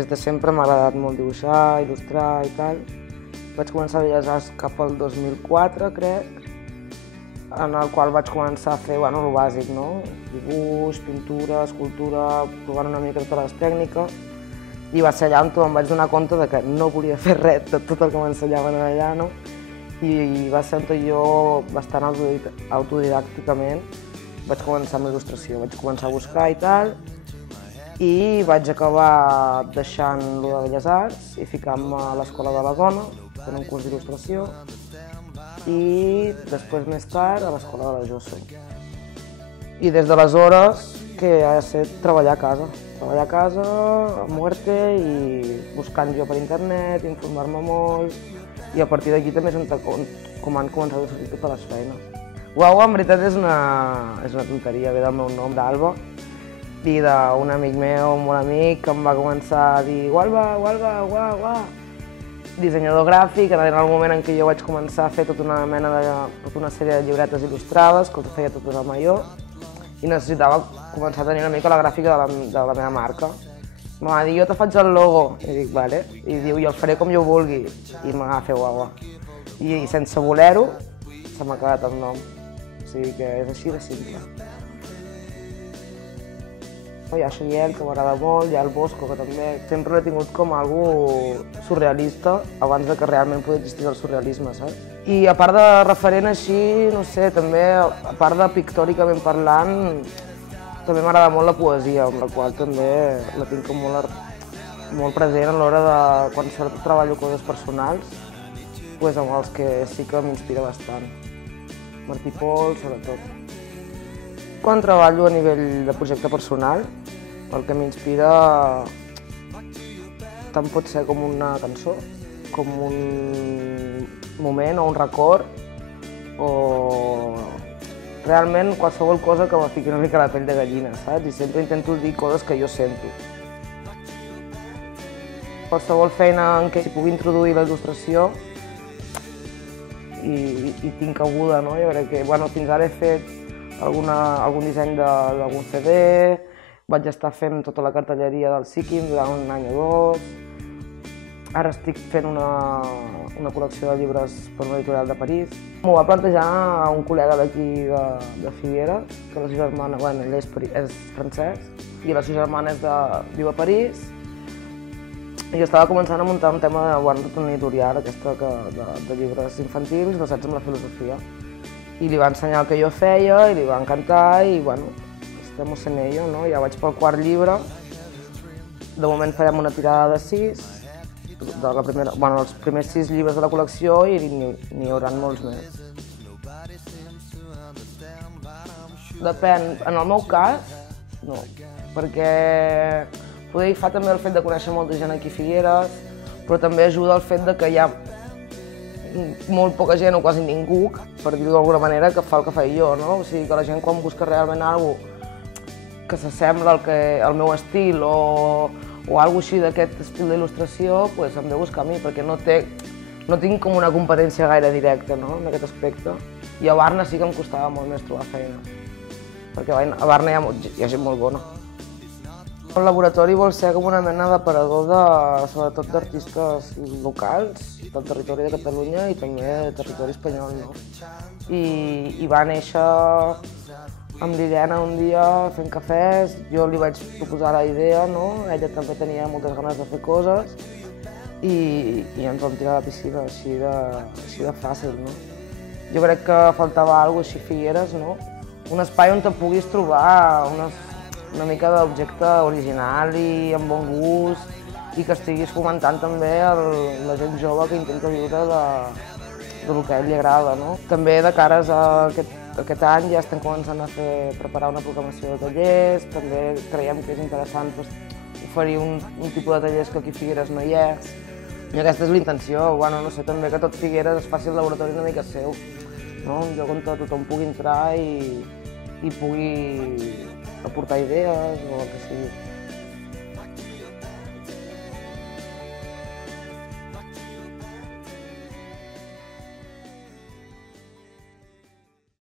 des de sempre m'ha agradat molt dibuixar, il·lustrar i tal. Vaig començar a Belles Arts cap al 2004, crec, en el qual vaig començar a fer el bàsic, no? Dibuix, pintura, escultura, provant una mica totes les tècniques. I va ser allà on em vaig donar compte que no volia fer res de tot el que m'ensenyaven allà, no? I va ser on jo, bastant autodidàcticament, vaig començar amb il·lustració. Vaig començar a buscar i tal, i vaig acabar deixant lo de Belles Arts i ficant-me a l'Escola de la Dona, fent un curs d'il·lustració, i després, més tard, a l'Escola de la Josso. I des d'aleshores, que ha estat treballar a casa. Treballar a casa, a muerte, i buscant jo per internet, informar-me molt, i a partir d'aquí també és com han començat a sortir totes les feines. Guagua, en veritat, és una tonteria, ve del meu nom, d'Alba, i d'un amic meu, un molt amic, que em va començar a dir Gualba, Gualba, guà, guà. Dissenyador gràfic, en el moment en què jo vaig començar a fer tota una sèrie de llibretes il·lustrades, que ho feia totes a mà jo, i necessitava començar a tenir una mica la gràfica de la meva marca. Em va dir, jo te faig el logo, i dic, vale, i diu, jo el faré com jo vulgui, i m'ha fet Guagua. I sense voler-ho, se m'ha quedat el nom, o sigui que és així de simple. Hi ha Xeriel, que m'agrada molt, hi ha el Bosco, que també sempre l'he tingut com algú surrealista, abans que realment pugui existir el surrealisme, saps? I a part de referent així, no sé, també, a part de pictòricament parlant, també m'agrada molt la poesia, amb la qual també la tinc com molt present a l'hora de, quan sobretot treballo coses personals, amb els que sí que m'inspira bastant. Martí Pol, sobretot. Quan treballo a nivell de projecte personal, el que m'inspira tant pot ser com una cançó, com un moment o un record, o realment qualsevol cosa que me fiqui una mica a la pell de gallina, saps? I sempre intento dir coses que jo sento. Qualsevol feina en què s'hi pugui introduir la il·lustració i tinc cabuda, no? Jo crec que fins ara he fet algun disseny d'algun CD, vaig estar fent tota la cartelleria del Siquim durant un any o dos, ara estic fent una col·lecció de llibres per una editorial de París. M'ho va plantejar un col·lega d'aquí de Figueres, que la seva germana, ell és francès, i la seva germana viu a París, i jo estava començant a muntar un tema de tota una editorial, aquesta de llibres infantils basats en la filosofia. I li va ensenyar el que jo feia, i li va encantar, i estamos en ello, no? Ja vaig pel quart llibre. De moment farem una tirada de 6, els primers 6 llibres de la col·lecció, i n'hi haurà molts més. Depèn. En el meu cas, no, perquè poder fa també el fet de conèixer molta gent aquí a Figueres, però també ajuda el fet que hi ha molt poca gent o quasi ningú, per dir-ho d'alguna manera, que fa el que faig jo, no? O sigui, que la gent quan busca realment alguna cosa que s'assembla al meu estil o alguna així d'aquest estil d'il·lustració, em ve a buscar a mi, perquè no tinc com una competència gaire directa, no?, en aquest aspecte. I a Barna sí que em costava molt més trobar feina, perquè a Barna hi ha gent molt bona. El laboratori vol ser com una mena d'aparador sobretot d'artistes locals del territori de Catalunya i també del territori espanyol, no? I va néixer amb l'Irene un dia fent cafès, jo li vaig proposar la idea, no? Ella també tenia moltes ganes de fer coses i ens vam tirar a la piscina així de fàcil, no? Jo crec que faltava alguna cosa així a Figueres, no? Un espai on te puguis trobar una mica d'objecte original i amb bon gust i que estiguis fomentant també la gent jove que intenta viure del que a ell li agrada, no? També de cares a aquest any ja estem començant a preparar una programació de tallers, també creiem que és interessant oferir un tipus de tallers que aquí a Figueres no hi és. I aquesta és la intenció, no sé, també que tot Figueres es faci el laboratori una mica seu, no? Un lloc on tothom pugui entrar i pugui aportar idees o el que sigui.